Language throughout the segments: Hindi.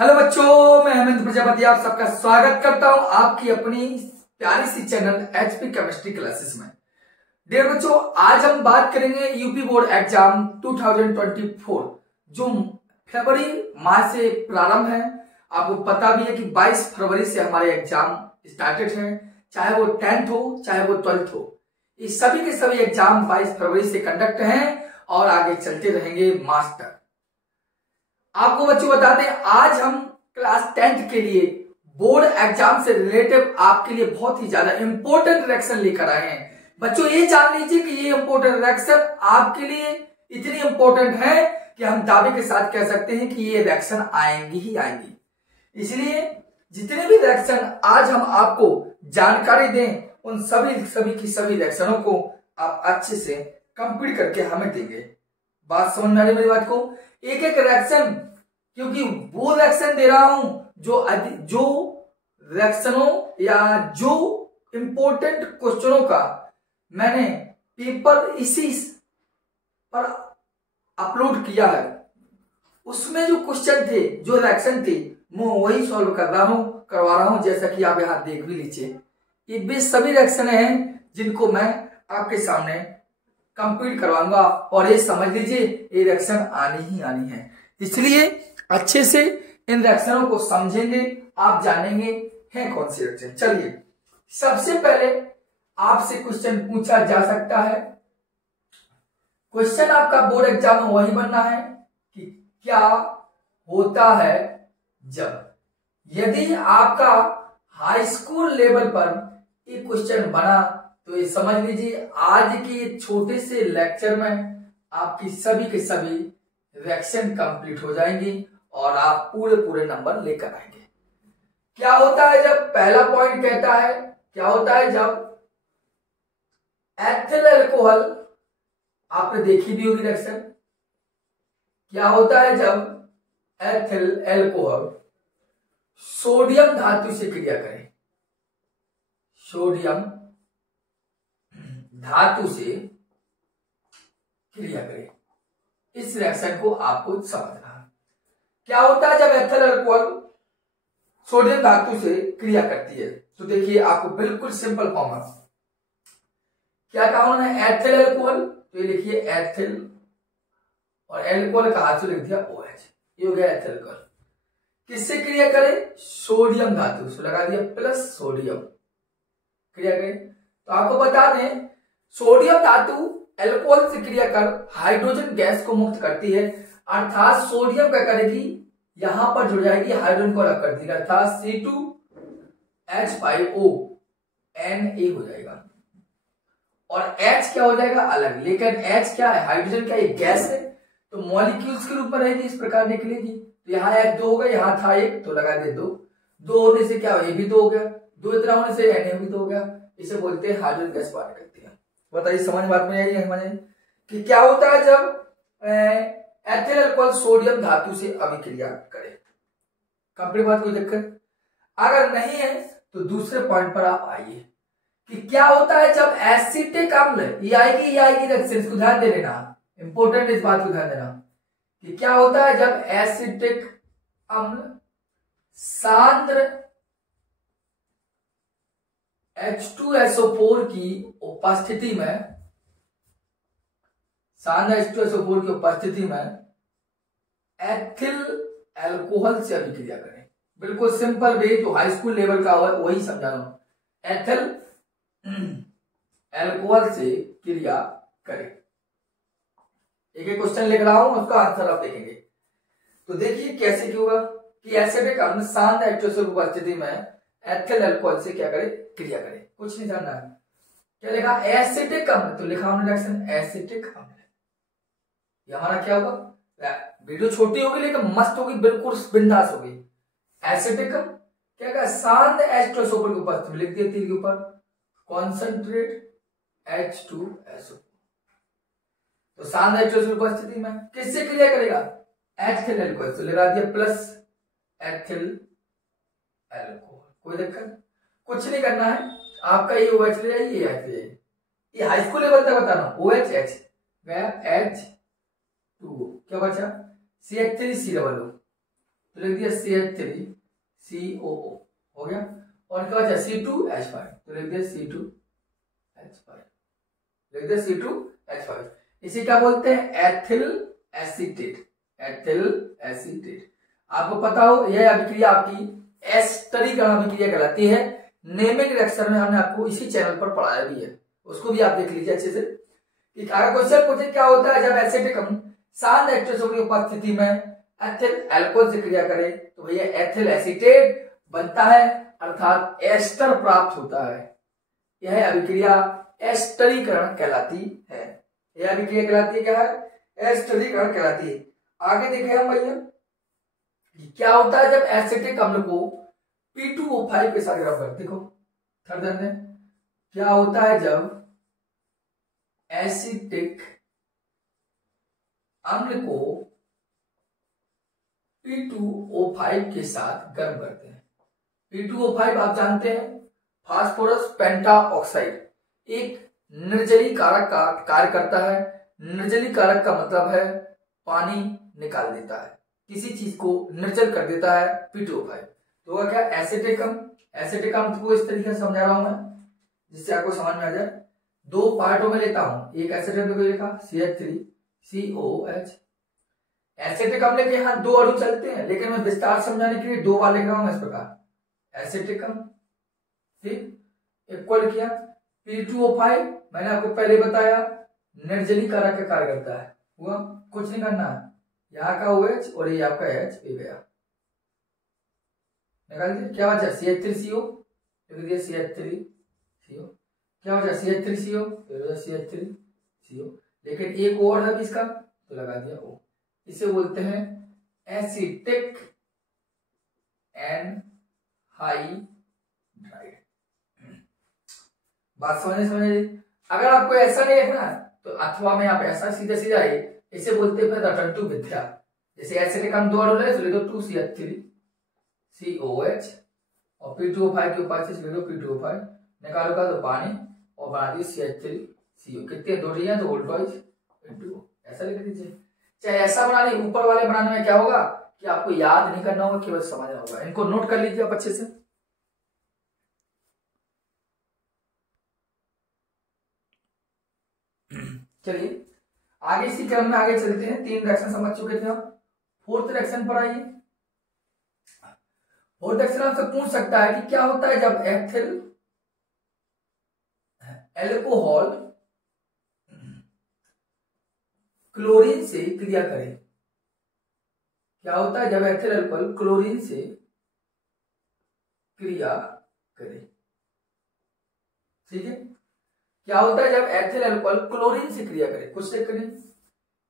हेलो बच्चों, मैं हेमंत प्रजापति आप सबका स्वागत करता हूं आपकी अपनी प्यारी सी चैनल एचपी केमिस्ट्री क्लासेस में। डियर बच्चों, आज हम बात करेंगे यूपी बोर्ड एग्जाम 2024 जो फरवरी माह से प्रारंभ है। आपको पता भी है कि 22 फरवरी से हमारे एग्जाम स्टार्टेड है, चाहे वो 10th हो चाहे वो 12th हो। ये सभी के सभी एग्जाम 22 फरवरी से कंडक्ट हैं और आगे चलते रहेंगे मार्च तक। आपको बच्चों बता दें, आज हम क्लास 10th के लिए बोर्ड एग्जाम से रिलेटेड आपके लिए बहुत ही ज्यादा इंपॉर्टेंट रिएक्शन लेकर आए हैं। बच्चों ये जान लीजिए कि ये इंपॉर्टेंट रिएक्शन आपके लिए इतनी इंपॉर्टेंट है कि हम दावे के साथ कह सकते हैं कि ये रिएक्शन आएंगी ही आएंगी। इसलिए जितने भी रिएक्शन आज हम आपको जानकारी दें, उन सभी की सभी रिएक्शनों को आप अच्छे से कंप्लीट करके हमें देंगे। बात समझ में आ रही मेरी बात को? एक एक रिएक्शन, क्योंकि वो रिएक्शन दे रहा हूं जो रिएक्शनों या जो इंपॉर्टेंट क्वेश्चनों का मैंने पेपर इसी पर अपलोड किया है, उसमें जो क्वेश्चन थे, जो रिएक्शन थे, मैं वही सॉल्व करवा रहा हूं। जैसा कि आप यहां देख भी लीजिए, ये वे सभी रिएक्शन हैं जिनको मैं आपके सामने कंप्लीट करवाऊंगा और ये समझ लीजिए ये रिएक्शन आनी ही आनी है। इसलिए अच्छे से इन रिएक्शनों को समझेंगे, आप जानेंगे हैं कौन सी रिएक्शन। चलिए, सबसे पहले आपसे क्वेश्चन पूछा जा सकता है। क्वेश्चन आपका बोर्ड एग्जाम में वही बनना है कि क्या होता है जब, यदि आपका हाई स्कूल लेवल पर ये क्वेश्चन बना तो ये समझ लीजिए आज के छोटे से लेक्चर में आपकी सभी के सभी रिएक्शन कंप्लीट हो जाएंगी और आप पूरे नंबर लेकर आएंगे। क्या होता है जब, पहला पॉइंट कहता है क्या होता है जब एथिल अल्कोहल, आपने देखी भी होगी रिएक्शन, क्या होता है जब एथिल अल्कोहल सोडियम धातु से क्रिया करे, सोडियम धातु से क्रिया करे। इस रिएक्शन को आपको समझना है। क्या होता है जब एथिल अल्कोहल सोडियम धातु से क्रिया करती है? तो देखिए, आपको बिल्कुल सिंपल फॉर्मूला क्या कहा उन्होंने, एथिल अल्कोहल, तो ये लिखिए एथिल और अल्कोहल का हाथ से लिख दिया OH, ये हो गया एथिल अल्कोहल। किससे क्रिया करे? सोडियम धातु से, लगा दिया प्लस सोडियम, क्रिया करे। तो आपको बता दें, सोडियम धातु अल्कोहल से क्रिया कर हाइड्रोजन गैस को मुक्त करती है, अर्थात सोडियम क्या करेगी, यहां पर जुड़ जाएगी, हाइड्रोजन को अलग कर देगी, अर्थात C2H5O Na हो जाएगा और H क्या हो जाएगा अलग। लेकिन H क्या है, हाइड्रोजन क्या एक गैस है, तो मॉलिक्यूल्स के रूप में रहेगी, इस प्रकार निकलेगी। तो यहाँ एक 2 हो गया, यहाँ था 1 तो लगा दे 2, 2 होने से क्या ये भी 2 हो गया, 2 इतना होने से Na भी 2 हो गया। इसे बोलते हैं हाइड्रोजन गैस बाहर निकलती है। बताइए समझ बात में आई है हमारे कि क्या होता है जब एथिल अल्कोहल सोडियम धातु से अभिक्रिया करे। कंप्लीट बात, कोई दिक्कत अगर नहीं है तो दूसरे पॉइंट पर आप आइए कि क्या होता है जब एसिटिक अम्ल, ये आएगी रिएक्शन, इसको ध्यान दे लेना, इंपॉर्टेंट इस बात को ध्यान देना कि क्या होता है जब एसिटिक अम्ल सांद्र H2SO4 की उपस्थिति में, सांद्र H2SO4 की उपस्थिति में एथिल अल्कोहल से अभिक्रिया करें। बिल्कुल सिंपल वे, जो हाई स्कूल लेवल का हुआ वही समझा रहा हूं, एथिल अल्कोहल से क्रिया करें। एक एक क्वेश्चन लिख रहा हूं, उसका आंसर आप देखेंगे। तो देखिए कैसे क्यों होगा कि एसिडिक अम्ल सांद्र H2SO4 की उपस्थिति में एथिल अल्कोहल से क्या करे, क्रिया करे। कुछ नहीं जानना है, क्या लिखा, एसिटिक अम्ल, तो लिखा हमने रिएक्शन एसिटिक अम्ल। ये हमारा क्या होगा, वीडियो छोटी होगी लेकिन मस्त होगी, बिल्कुल बिंदास होगी। एसिटिक अम्ल क्या कहा, सांद्र H2SO4 की उपस्थिति में, लिख दिया तीर के ऊपर कॉन्सेंट्रेट H2SO4। तो सांद्र H2SO4 की उपस्थिति में किससे क्रिया करेगा, एथिल अल्कोहल से, लगा दिया प्लस एथिल अल्कोहल। कोई दिक्कत कुछ नहीं करना है, आपका ये OH ले जाइए, ये हाई स्कूल लेवल तक बता रहा हूं। OH H गया, H2 क्या बचा, CH3 COO, तो लिख दिया CH3COO हो गया। और क्या बचा C2H5 तो लिख दिया C2H5, लिख दिया C2H5। इसे क्या बोलते हैं? Ethyl acetate, ethyl acetate. आपको पता हो यह अभिक्रिया आपकी एस्टरीकरण अभिक्रिया कहलाती है। नेमिंग रिएक्शन में हमने आपको इसी चैनल पर पढ़ाया भी है, उसको भी आप देख लीजिए अच्छे से। अगर क्वेश्चन पूछे क्या होता है जब एसिटिक अम्ल शांत H2SO की उपस्थिति में एथिल अल्कोहल से क्रिया करे तो भैया एथिल एसीटेट बनता है, अर्थात एस्टर प्राप्त होता है। यह अभिक्रिया एस्टरीकरण कहलाती है। यह अभिक्रिया कहलाती है, क्या है? एस्टरीकरण कहलाती है। आगे देखें हम भैया क्या होता है जब एसिटिक अम्ल को P2O5 के साथ ग्रह कर, देखो थर्ड ध्यान, क्या होता है जब एसिटिक अम्ल को P2O5 के साथ गर्म करते हैं। P2O5 आप जानते हैं फास्फोरस पेंटाऑक्साइड, एक निर्जली कारक का कार्य करता है। निर्जली कारक का मतलब है पानी निकाल देता है, किसी चीज को निर्जल कर देता है P2O5। तो वह क्या? एसिटिक अम्ल। एसिटिक अम्ल को इस तरीके से समझा रहा हूं मैं जिससे आपको समझ में आ जाए। दो पार्टों में लेता हूं, एक एसिटिक अम्ल को लिखा CH3COOH। एसिटिक अम्ल के यहाँ दो अणु चलते हैं, लेकिन मैं विस्तार समझाने के लिए दो बार लिख रहा हूं इस प्रकार। एसिटिक अम्ल ठीक इक्वल किया P2O5, मैंने आपको पहले बताया निर्जली कारक का कार्य करता है। हुआ कुछ नहीं करना है, यहाँ का OH और ये आपका H ये गया, निकाल दिया। क्या बचा? CH3CO, लिख दिया CH3CO। क्या बचा? CH3CO, CH3CO। लेकिन एक और है इसका तो लगा दिया O। इसे बोलते हैं एसिटिक एनहाइड्राइड। बात समझे? अगर आपको ऐसा नहीं लिखना है तो अथवा में आप ऐसा सीधा सीधा है, इसे बोलते हैं रटन टू विद्या। जैसे एसिटिक अम्ल दो अणु है तो लिख दो 2CH3COH और P2O5 के ऊपर से लिख दो P2O5, निकालो का तो पानी और बना दी CH3CO। कितने दो हैं तो वोल्टवाइज इंटू ऐसा लिख दीजिए। चाहे ऐसा बना ली, ऊपर वाले बनाने में क्या होगा कि आपको याद नहीं करना होगा, केवल समझना होगा। इनको नोट कर लीजिए आप अच्छे से। चलिए आगे इसी क्रम में आगे चलते हैं। 3 रिएक्शन समझ चुके थे हम, 4th रिएक्शन पर आइए। 4th रिएक्शन आपसे पूछ सकता है कि क्या होता है जब एथिल अल्कोहल क्लोरीन से क्रिया करे। क्या होता है जब एथिल अल्कोहल क्लोरीन से क्रिया करे? ठीक है, क्या होता है जब एथिल अल्कोहल क्लोरीन से क्रिया करे? कुछ चेक करें,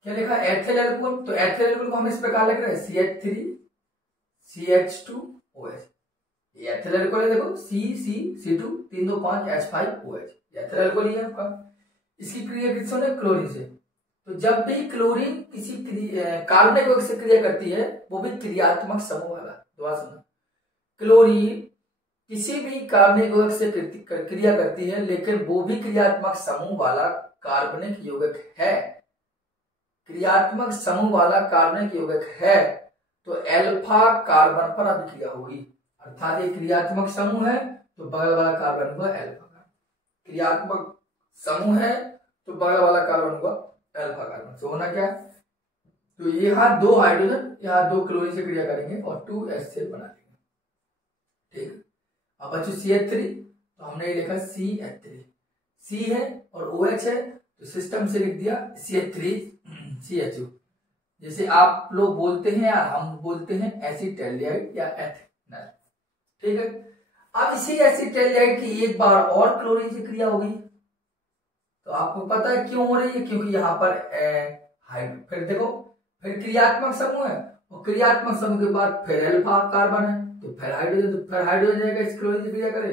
क्या लिखा? एथिल अल्कोहल, तो एथिल अल्कोहल को हम इस प्रकार लिख रहे हैं CH3CH2OH। ये एथिल अल्कोहल है, देखो C2 3 2 5 H5OH, एथिल अल्कोहल ही है आपका। इसकी क्रिया किससे होने? क्लोरीन से। तो जब भी क्लोरीन किसी कार्बनिक यौगिक से क्रिया करती है, वो भी क्रियात्मक समूह वाला, दोबारा सुनना, क्लोरीन किसी भी कार्बनिक यौगिक से क्रिया करती है लेकिन वो भी क्रियात्मक समूह वाला कार्बनिक यौगिक है, क्रियात्मक समूह वाला कार्बनिक यौगिक है, तो अल्फा कार्बन पर अभिक्रिया होगी। अर्थात ये क्रियात्मक समूह है तो बगल वाला कार्बन हुआ अल्फा कार्बन, क्रियात्मक समूह है तो बगल वाला कार्बन हुआ अल्फा कार्बन। तो होना क्या? तो यहाँ 2 हाइड्रोजन, यहाँ 2 क्लोरीन से क्रिया करेंगे और 2H से बना लेंगे। ठीक, अब बच्चों CH3, तो हमने ये लिखा CH3, C है और OH है तो सिस्टम से लिख दिया CH3CHO। जैसे आप लोग बोलते हैं या हम बोलते हैं एसिटाल्डिहाइड या एथेनॉल। ठीक है, अब इसी एसिटाल्डिहाइड की एक बार और क्लोरीन से क्रिया होगी, तो आपको पता है क्यों हो रही है? क्योंकि यहाँ पर फिर देखो, फिर क्रियात्मक समूह है और क्रियात्मक समूह के बाद फिर अल्फा कार्बन है तो फिर हाइड्रोजन, तो फिर हाइड्रोजन जाएगा इस क्लोरीन से क्रिया करे।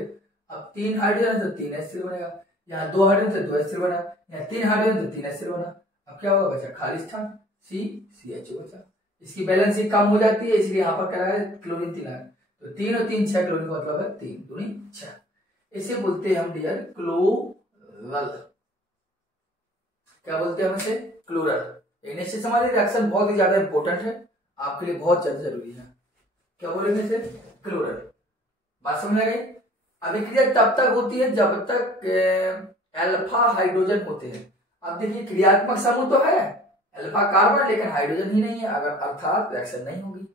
अब 3 हाइड्रोजन तो 3 एसिड बनेगा, यहाँ 2 हाइड्रोजन से 2 एसिड बना, यहाँ 3 हाइड्रोजन तो 3 एसिड बना। अब क्या होगा? बचा खाली स्थान CCHO बचा। इसकी बैलेंसिंग कम हो जाती है, इसलिए यहाँ पर क्या है? क्लोरीन 3 है, तो 3 और 3 6 क्लोरीन का मतलब है 3 दूनी 6। इसे बोलते हैं हम डियर क्लोरल। क्या बोलते हैं हम इसे? क्लोरल। निश्चित हमारी रिएक्शन बहुत ही ज्यादा इंपॉर्टेंट है, आपके लिए बहुत ज्यादा जरूरी है। क्या बोलेंगे इसे? क्लोरल। बात समझ आ गई? अभिक्रिया तब तक होती है जब तक अल्फा हाइड्रोजन होते हैं। अब देखिए क्रियात्मक समूह तो है अल्फा कार्बन, लेकिन हाइड्रोजन ही नहीं है, अगर अर्थात रिएक्शन नहीं होगी।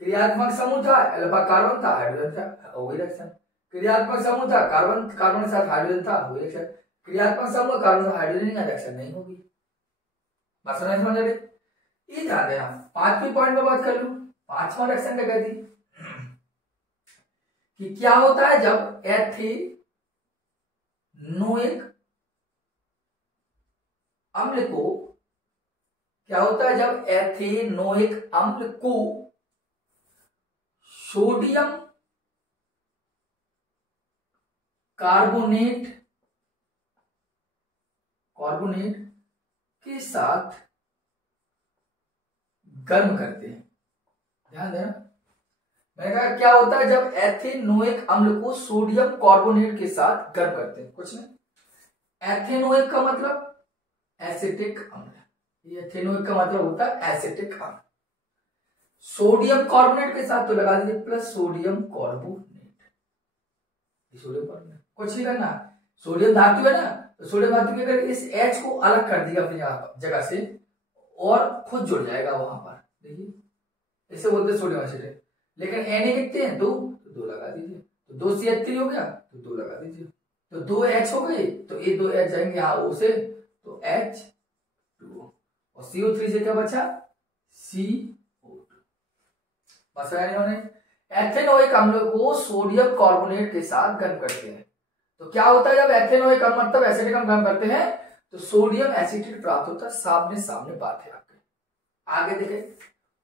क्रियात्मक समूह था अल्फा कार्बन था, हाइड्रोजन था, हो गई रिएक्शन। क्रियात्मक समूह था कार्बन कार्बन के साथ हाइड्रोजन था, हो गई रिएक्शन। क्रियात्मक समूह कार्बन से हाइड्रोजन नहीं, रिएक्शन नहीं होगी। बात समझ आ रही? ये ध्यान देना। 5वें पॉइंट में बात कर लूं, 5वां रिएक्शन क्या कहती कि क्या होता है जब एथेनोइक अम्ल को, क्या होता है जब एथेनोइक अम्ल को सोडियम कार्बोनेट के साथ गर्म करते हैं। ध्यान देना, मैंने कहा क्या होता है जब एथेनोइक अम्ल को सोडियम कार्बोनेट के साथ गर्म करते हैं। कुछ नहीं, एथेनोइक का मतलब एसिटिक अम्ल, ये एथेनोइक का मतलब होता है एसिटिक अम्ल। सोडियम कार्बोनेट के साथ तो लगा दीजिए plus sodium carbonate, sodium carbonate. कुछ नहीं करना, सोडियम धातु है ना, तो सोडियम धातु के अगर इस H को अलग कर दिया अपनी जगह से और खुद जुड़ जाएगा वहां पर, देखिए इसे बोलते हैं सोडियम एसिटेट। लेकिन Na कितने हैं? 2, तो 2 लगा दीजिए, तो 2CH3 हो गया तो 2 लगा दीजिए, तो 2H हो गए, तो ये 2H जाएंगे यहाँ O से, तो H2O, और CO3 से क्या बचा? CO2। बस उन्होंने एथेनोइक अम्ल को सोडियम कार्बोनेट के साथ गर्म करते हैं। तो क्या होता है जब एथेनोइक अम्ल मतलब एसिटिक अम्ल गर्म करते हैं तो सोडियम एसिटेट प्राप्त होता है। सामने सामने बात है आपके। आगे देखें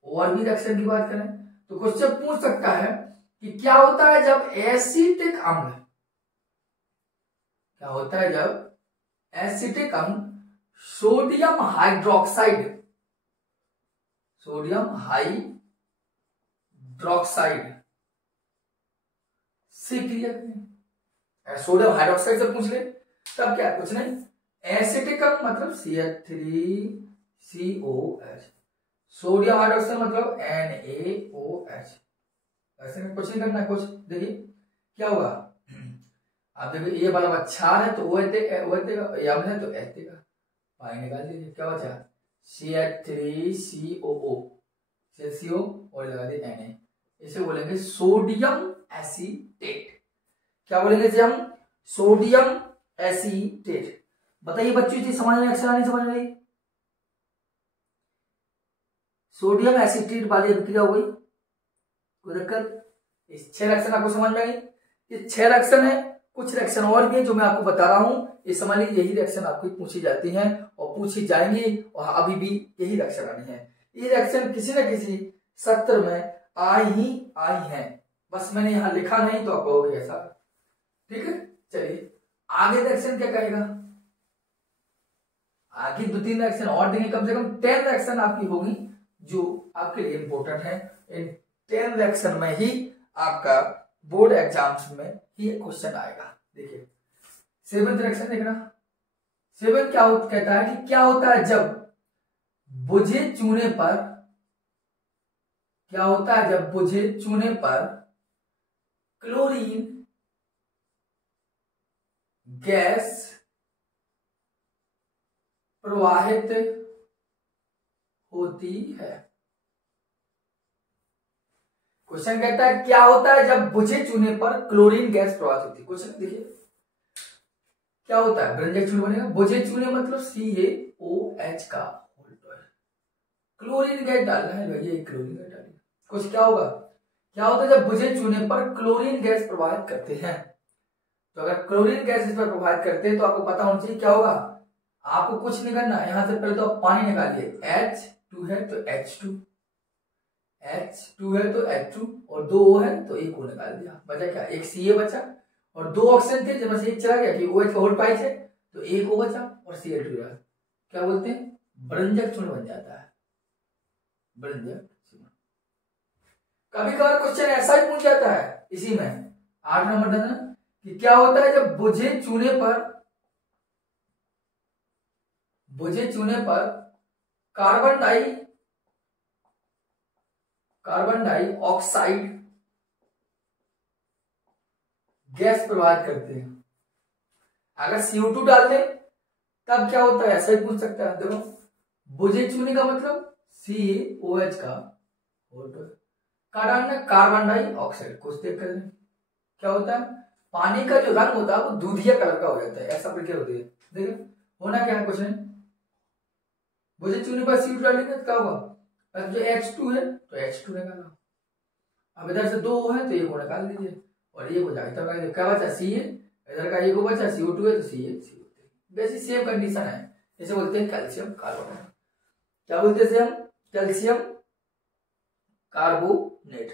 और भी रिएक्शन की बात करें तो क्वेश्चन पूछ सकता है कि क्या होता है जब एसिटिक अम्ल, क्या होता है जब एसिटिक अम्ल सोडियम हाइड्रोक्साइड से क्रिया करें। सोडियम हाइड्रोक्साइड से पूछ ले तब क्या? कुछ नहीं, एसिटिक अम्ल मतलब CH3COH, सोडियम हाइड्रोक्साइड मतलब NaOH। ऐसे में कुछ नहीं करना। कुछ देखिए क्या होगा, आप देखिए ये वाला क्षार है तो OH देगा, यम है तो H देगा, पानी निकाल दीजिए, क्या बचा? CH3COO, CO और लगा दिए Na, इसे बोलेंगे सोडियम एसीटेट। क्या बोलेंगे इसे हम? Sodium acetate. बताइए बच्चों जी समझ में अक्षर नहीं समझ में? सोडियम एसीटेट वाली अभिक्रिया हो गई, कोई दिक्कत? इस 6 रिएक्शन आपको समझ में आई? ये 6 रिएक्शन है, कुछ रिएक्शन और भी है जो मैं आपको बता रहा हूं। ये समझ लीजिए यही रिएक्शन आपको पूछी जाती हैं और पूछी जाएंगी और अभी भी यही रिएक्शन आनी है। ये रिएक्शन किसी न किसी सत्र में आई है, बस मैंने यहां लिखा नहीं तो आप कहोगे ऐसा। ठीक है, चलिए आगे रिएक्शन क्या कहेगा? आगे 2-3 रिएक्शन और देंगे, कम से कम 10 रिएक्शन आपकी होगी जो आपके लिए इंपॉर्टेंट है। इन 10 रिएक्शन में ही आपका बोर्ड एग्जाम्स में ही क्वेश्चन आएगा। देखिए 7th रिएक्शन देखना। 7 क्या कहता है कि क्या होता है जब बुझे चूने पर, क्या होता है जब बुझे चूने पर क्लोरीन गैस प्रवाहित होती है। क्वेश्चन कहता है क्या होता है जब बुझे चूने पर क्लोरीन गैस प्रवाहित होती है। क्वेश्चन देखिए क्या होता है, व्यंजक चूने बनेगा, बुझे चूने मतलब CaOH का क्लोरीन गैस डालना है, ये क्लोरीन गैस डालिए। कुछ क्या होगा, क्या होता है जब बुझे चूने पर क्लोरीन गैस प्रवाहित करते हैं। तो अगर क्लोरीन गैस इस पर प्रवाहित करते हैं तो आपको पता होना चाहिए क्या होगा। आपको कुछ नहीं करना, यहां से पहले तो आप पानी निकालिए, H2 है तो H2, H2 है तो H2 और 2 O है तो 1 O निकाल दिया, बचा क्या? एक Ca बचा और 2 ऑक्सीजन थे जब से एक चला गया कि OH का होल पाइप है तो 1 O बचा और Cl2 रहा। क्या बोलते हैं? भ्रंजक चूर्ण बन जाता है, भ्रंजक चूर्ण। कभी कभार क्वेश्चन ऐसा ही पूछ जाता है इसी में 8 नंबर देना कि क्या होता है जब बुझे चूने पर कार्बन डाइऑक्साइड गैस प्रवाहित करते हैं। अगर CO2 डाल दें तब क्या होता है, ऐसा ही पूछ सकता है। देखो बुझे चूने का मतलब CaOH का डालना कार्बन डाइऑक्साइड। कुछ देख कर क्या होता है, पानी का जो रंग होता है वो दूधिया कलर का हो जाता है, ऐसा प्रक्रिया होती है। देखिए होना क्या है, कुछ नहीं, बुझे चूने पर CO2 डालेंगे तो क्या होगा, अब जो H2 है तो H2 निकालना। अब इधर से 2 है तो 1 को निकाल दीजिए और 1 हो जाएगा, तब क्या बचा Ca, इधर का 1 को बचा CO2 है तो Ca। वैसे सेम कंडीशन है, इसे बोलते हैं कैल्शियम कार्बोनेट। क्या बोलते हैं हम, कैल्शियम कार्बोनेट।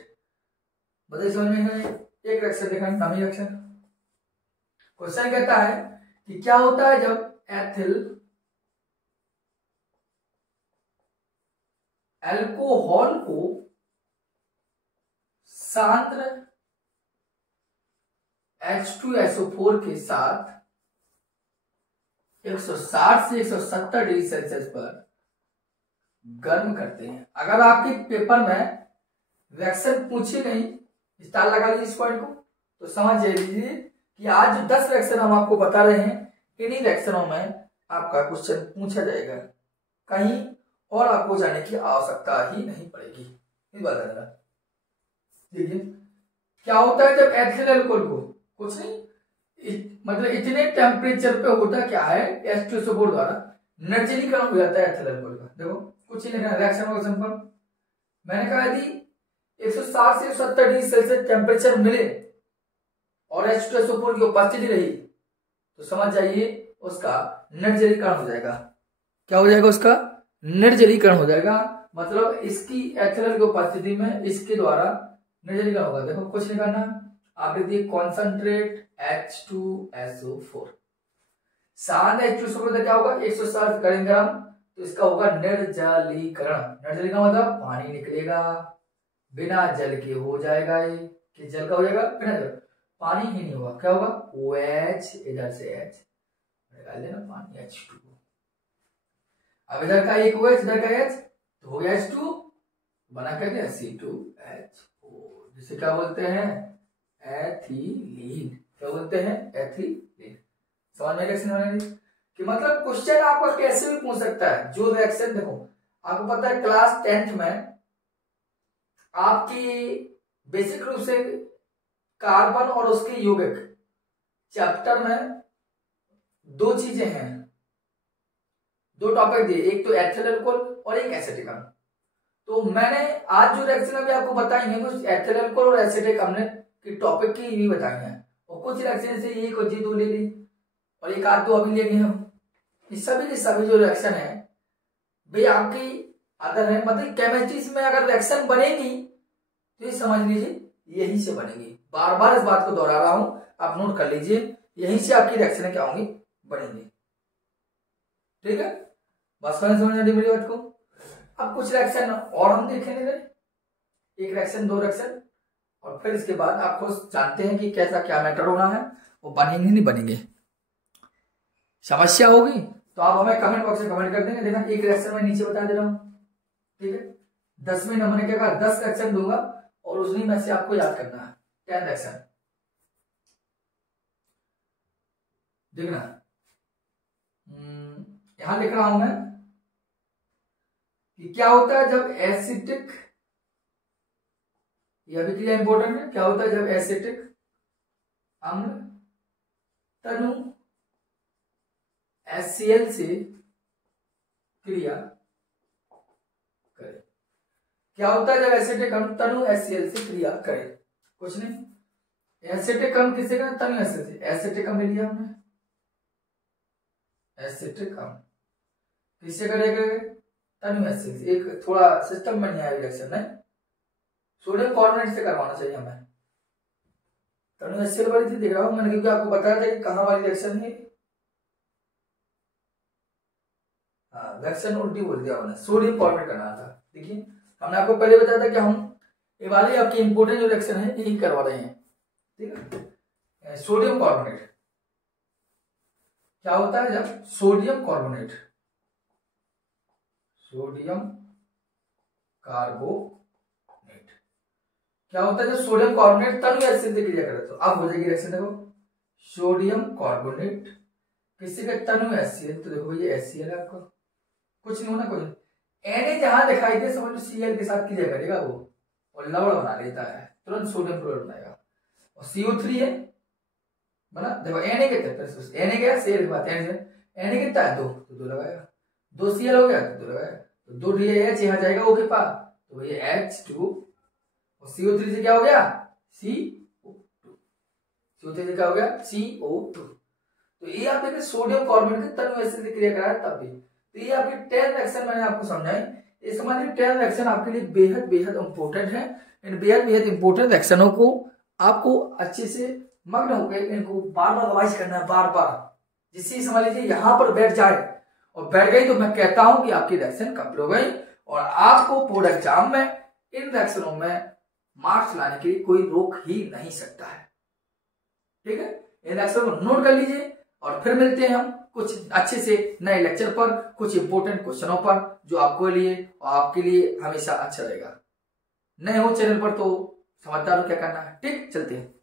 बताइए समझ में है। एक रिएक्शन देखा, नामी रिएक्शन। क्वेश्चन कहता है कि क्या होता है जब एथिल अल्कोहल को सांद्र H2SO4 के साथ 160 से 170 डिग्री सेल्सियस पर गर्म करते हैं। अगर आपके पेपर में रिएक्शन पूछे नहीं, स्टार लगा लीजिए इस पॉइंट को, तो समझ लीजिए कि आज जो 10 रिएक्शन हम आपको बता रहे हैं, इन्हीं रिएक्शनों में आपका क्वेश्चन पूछा जाएगा, कहीं और आपको जाने की आवश्यकता ही नहीं पड़ेगी। इस बात है। देखिए क्या होता है जब एथिल अल्कोहल को, कुछ नहीं, मतलब इतने टेम्परेचर पे होता क्या है, H2SO4 द्वारा निर्जलीकरण हो जाता है एथिल अल्कोहल का। देखो कुछ ही लिखना, रिएक्शन का सिंपल मैंने कहा यदि 160 से 170 डिग्री सेल्सियस टेम्परेचर मिले और H2SO4 की उपस्थिति रही तो समझ जाइए उसका निर्जलीकरण हो जाएगा। क्या हो जाएगा, उसका निर्जलीकरण हो जाएगा, मतलब इसकी एथिल की उपस्थिति में इसके द्वारा निर्जलीकरण होगा। देखो कुछ नहीं करना, आप लिखिए कॉन्सेंट्रेट H2SO4, शांत H2SO4 क्या होगा, 160 करेंगे हम तो इसका होगा निर्जलीकरण। निर्जलीकरण मतलब पानी निकलेगा, बिना जल के हो जाएगा, ये कि जल का हो जाएगा, बिना जल पानी ही नहीं होगा, क्या होगा OH, इधर से H निकाल देना पानी H2। अब इधर का एक OH इधर का H तो हो गया H2, बना कर दिया C2H4, जिसे क्या बोलते हैं एथिलीन। क्या बोलते हैं एथिलीन। समझ में रिएक्शन बनानी कि मतलब क्वेश्चन आपका कैसे भी पूछ सकता है। जो रिएक्शन देखो आपको पता है क्लास 10th में आपकी बेसिक रूप से कार्बन और उसके यौगिक चैप्टर में 2 चीजें हैं, 2 टॉपिक दिए, एक तो एथिल अल्कोहल और एक एसिटिक। तो मैंने आज जो रिएक्शन अभी आपको बताई है वो एथिल अल्कोहल और एसिटिक हमने की टॉपिक की ही बताई है, और कुछ रिएक्शन से एक और 2 ले ली और एक आध 2 अभी लेंगे हम। इस सभी के सभी जो रिएक्शन है भाई आपकी अदर है, मतलब केमिस्ट्री में अगर रिएक्शन बनेगी तो ये समझ लीजिए यहीं से बनेगी। बार बार इस बात को दोहरा रहा हूं, आप नोट कर लीजिए, यहीं से आपकी रिएक्शन क्या होंगी, बनेंगी। ठीक है, बस समझ आती मेरी बात को। अब कुछ रिएक्शन और हम देखेंगे, एक रिएक्शन 2 रिएक्शन, और फिर इसके बाद आपको जानते हैं कि कैसा क्या मैटर होना है, वो बनेंगे नहीं बनेंगे। समस्या होगी तो आप हमें कमेंट बॉक्स में कमेंट कर देंगे। देखना एक रिएक्शन में नीचे बता दे रहा हूं, ठीक है। 10वें नंबर ने क्या कहा, 10 रिएक्शन दूंगा और उन्हीं में से आपको याद करना है 10 रिएक्शन। देखना यहां लिख रहा हूं मैं कि क्या होता है जब एसिटिक, यह भी क्रिया इंपॉर्टेंट है, क्या होता है जब एसिटिक अम्ल तनु HCl से क्रिया करे। क्या होता है जब एसिटिक अम्ल तनु HCl से क्रिया करे, कुछ नहीं, एसिटिक अम्ल किससे करें, तनु HCl से। एसिटिक अम्ल लिया हमने, एसिटिक अम्ल किससे करेगा, तनु HCl से। एक थोड़ा सिस्टम में नहीं आया रिएक्शन है, सोडियम कार्बोनेट से करवाना चाहिए हमें। तनु HCl वाली थी, देख रहा हूं मैंने, क्योंकि आपको बताया था कि कहां वाली रिएक्शन है। हाँ रिएक्शन उल्टी बोल दिया मैंने, सोडियम कार्बोनेट करना था। देखिए हमने आपको पहले बताया था कि हम ये वाली आपकी इंपोर्टेंट जो रिएक्शन है यही करवा रहे हैं, ठीक है। सोडियम कार्बोनेट क्या होता है जब सोडियम कार्बोनेट, सोडियम कार्बोनेट क्या होता है जब सोडियम कार्बोनेट तनु एसिड से क्रिया करे, तो अब हो जाएगी रिएक्शन, देखो सोडियम कार्बोनेट किसी का तनु एसिड, तो देखो ये HCl है आपका, कुछ नहीं होना कुछ, Na जहां दिखाई दे समझ लो Cl के साथ क्रिया करेगा वो और लवण बना लेता है, तुरंत सोडियम क्लोराइड बनाएगा। और CO3 है बना, देखो Na कितना, Na क्या Cl की बात है, Na कितना है 2, तो 2 लगाएगा, 2 Cl हो गया तो 2 लगाएगा, तो 2 DH यहाँ जाएगा O के पास, तो ये H2 और CO3 से क्या हो गया CO2, CO3 से क्या हो गया CO2। तो ये आप देखें सोडियम कार्बोनेट के तनु एसिड से क्रिया करा है तब भी। तो ये आपकी 10 रिएक्शन मैंने आपको समझाई, ये समझिए 10 रिएक्शन आपके लिए बेहद बेहद इंपॉर्टेंट है। इन बेहद बेहद इंपॉर्टेंट रिएक्शनों को आपको अच्छे से मग्न होकर इनको बार बार रिवाइज करना है, बार बार, जिससे समझ लीजिए यहाँ पर बैठ जाए, और बैठ गई तो मैं कहता हूं कि आपकी रिएक्शन कंप्लीट हो गई और आपको बोर्ड एग्जाम में इन रिएक्शनों में मार्क्स लाने के लिए कोई रोक ही नहीं सकता है। ठीक है, इन रिएक्शन को नोट कर लीजिए और फिर मिलते हैं हम कुछ अच्छे से नए लेक्चर पर, कुछ इंपोर्टेंट क्वेश्चनों पर जो आपको लिए और आपके लिए हमेशा अच्छा रहेगा। नए हो चैनल पर तो समझदार हो क्या करना है। ठीक, चलते हैं।